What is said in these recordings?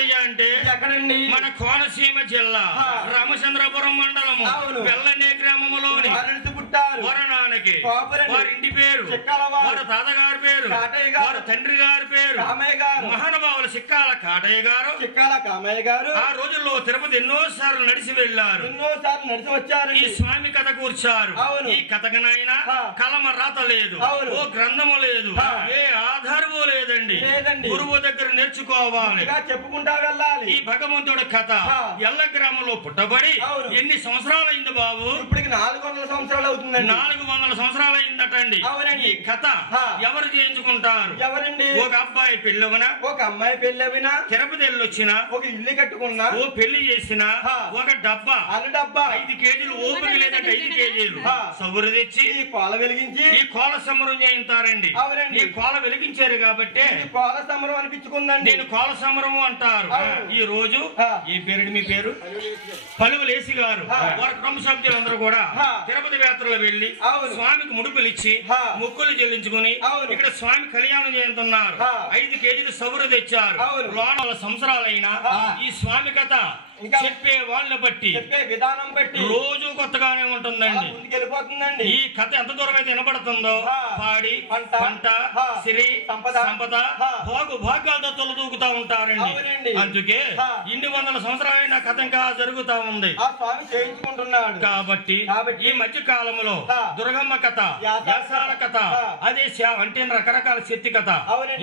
ఎక్కడయ్యా అంటే మన కోనసీమ జిల్లా రామచంద్రపురం మండలము వెల్లనే గ్రామములోని వరణానికి వారి ఇంటి పేరు వారి తాతగారి పేరు వారి తండ్రి గారి పేరు మహానుభావుల చిక్కాల కాటయ్య గారు ఆ రోజుల్లో తిరుపతి ఎన్నోసార్లు నడిచి వెళ్ళారు ఈ స్వామి కథ కూర్చారు ఈ కథకనైనా కలమ రాత లేదు ఓ గ్రంథము లేదు ఏ ఆధారము లేదండి గురువు దగ్గర నేర్చుకోవాలి చెప్పుకుంటా వెళ్ళాలి ఈ భగవంతుడి కథ ఎల్ల గ్రామంలో పుట్టబడి ఎన్ని సంవత్సరాలు అయింది బాబు ఇప్పటికి 400 సంవత్సరాలు అవుతుందండి 400 సంవత్సరాలు అయిందటండి ఈ కథ ఎవరు చేయించుకుంటారు ఎవరండి ఒక అబ్బాయి పెళ్ళవనా ఒక అమ్మాయి పెళ్ళవినా తిరుపతి వెళ్ళొచ్చినా ఒక ఇల్లు కట్టుకున్నా ఓ పెళ్లి చేసినా ఒక డబ్బా 5 కేజీలు ఓపిక లేదంటే 5 కేజీలు సబురు తెచ్చి ఈ కోల వెలిగించి ఈ కోల సమరం చేయించారండి ఈ కోల వెలిగించారు కాబట్టి కోల సమరం అనిపించుకుందండి నేను కోల సమరము అంటారు ఈ రోజు ఈ పేరు మీ పేరు పలువులేసి గారు వారి కుటుంబ సభ్యులందరూ కూడా తిరుపతి యాత్రలో వెళ్లి స్వామికి ముడుపులు ఇచ్చి మొక్కులు చెల్లించుకుని ఇక్కడ స్వామి కళ్యాణం చేస్తున్నారు 5 కేజీలు సబురు తెచ్చారు లోన సంవత్సరాలైనా ఈ స్వామి కథ చెప్పే వాళ్ళని బట్టి చెప్పే విధానం బట్టి రోజు కొత్తగానే ఉంటుందండి ముందుకెళ్ళిపోతుందండి ఈ కథ ఎంత దూరం అయితే వినపడుతుందో పాడి పంట సిరి సంపద భాగ్యాలతో తొలదూకుతా ఉంటారండి అందుకే ఇన్ని వందల సంవత్సరాలైన కథ ఇంకా జరుగుతా ఉంది కాబట్టి ఈ మధ్య కాలంలో దుర్గమ్మ కథ వ్యాసాల కథ అదే అంటే రకరకాల శక్తి కథ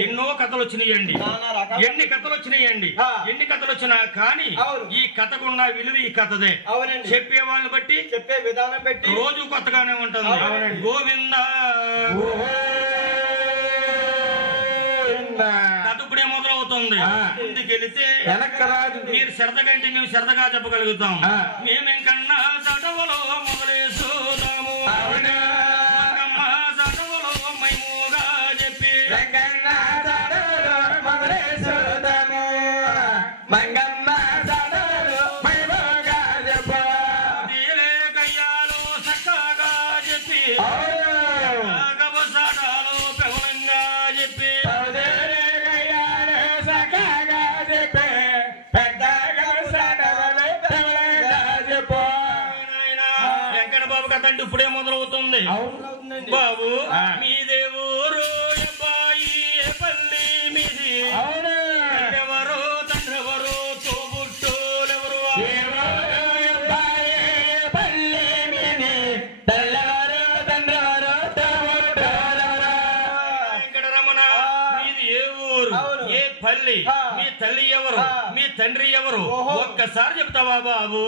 ఎన్నో కథలు వచ్చినాయండి ఎన్ని కథలు వచ్చినా కానీ ఈ కథకున్న విలువ ఈ కథదే చెప్పే వాళ్ళని బట్టి చెప్పే విధానం బట్టి రోజు కొత్తగానే ఉంటుంది గోవింద కథ ఇప్పుడే మొదలవుతుంది ముందుకెళితే మీరు శ్రద్ధగా అంటే మేము శ్రద్ధగా చెప్పగలుగుతాం మేమెంకన్నా చటవలో మొదలేసుదాము చటవలో మైముగా చెప్పి ఇప్పుడే మొదలవుతుంది బాబు మీదే ఊరు అబ్బాయి పల్లి మీది ఎవరు తండ్రెవరు తోబుట్టోలెవరు వెంకటరమణ మీది ఏ ఊరు ఏ పల్లి మీ తల్లి ఎవరు మీ తండ్రి ఎవరు ఒక్కసారి చెప్తావా బాబు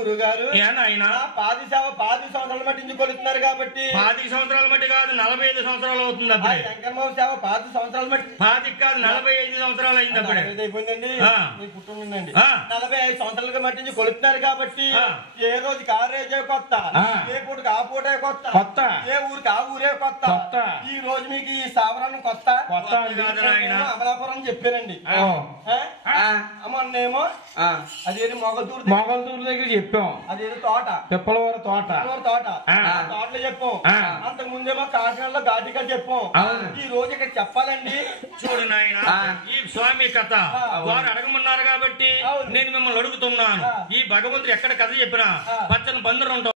గురుగారు ఆయన 10 సంవత్సరాల మట్టి కొలుతున్నారు కాబట్టి 10 సంవత్సరాల మట్టి కాదు 45 సంవత్సరాలు అవుతుంది అప్పుడే వెంకటబాబు సేవ 10 సంవత్సరాల మట్టి 10 కాదు 45 సంవత్సరాలు అయింది అప్పుడే అయిపోయిందండి పుట్టుండండి 45 సంవత్సరాల మట్టి కొలుతున్నారు కాబట్టి ఏ రోజుకి ఆ రోజే కొత్త ఏ పూటకి ఆ పూటే కొత్త ఏ ఊరికి ఆ ఊరే కొత్త ఈ రోజు మీకు ఈ సావరణం కొత్త అమలాపురం చెప్పారండి మొన్నేమో అదేది మొగల్దూరు దగ్గర చెప్పాం అదేది తోట తిప్పలవారి తోటలో చెప్పాం అంతకు ముందేమో కాకినాడలో ఘాటిగా చెప్పాం ఈ రోజు ఇక్కడ చెప్పాలండి చూడు నాయన ఈ స్వామి కథ వారు అడగమన్నారు కాబట్టి నేను మిమ్మల్ని అడుగుతున్నాను ఈ భగవంతుడు ఎక్కడ కథ చెప్పినా పచ్చని బందరు ఉంటాం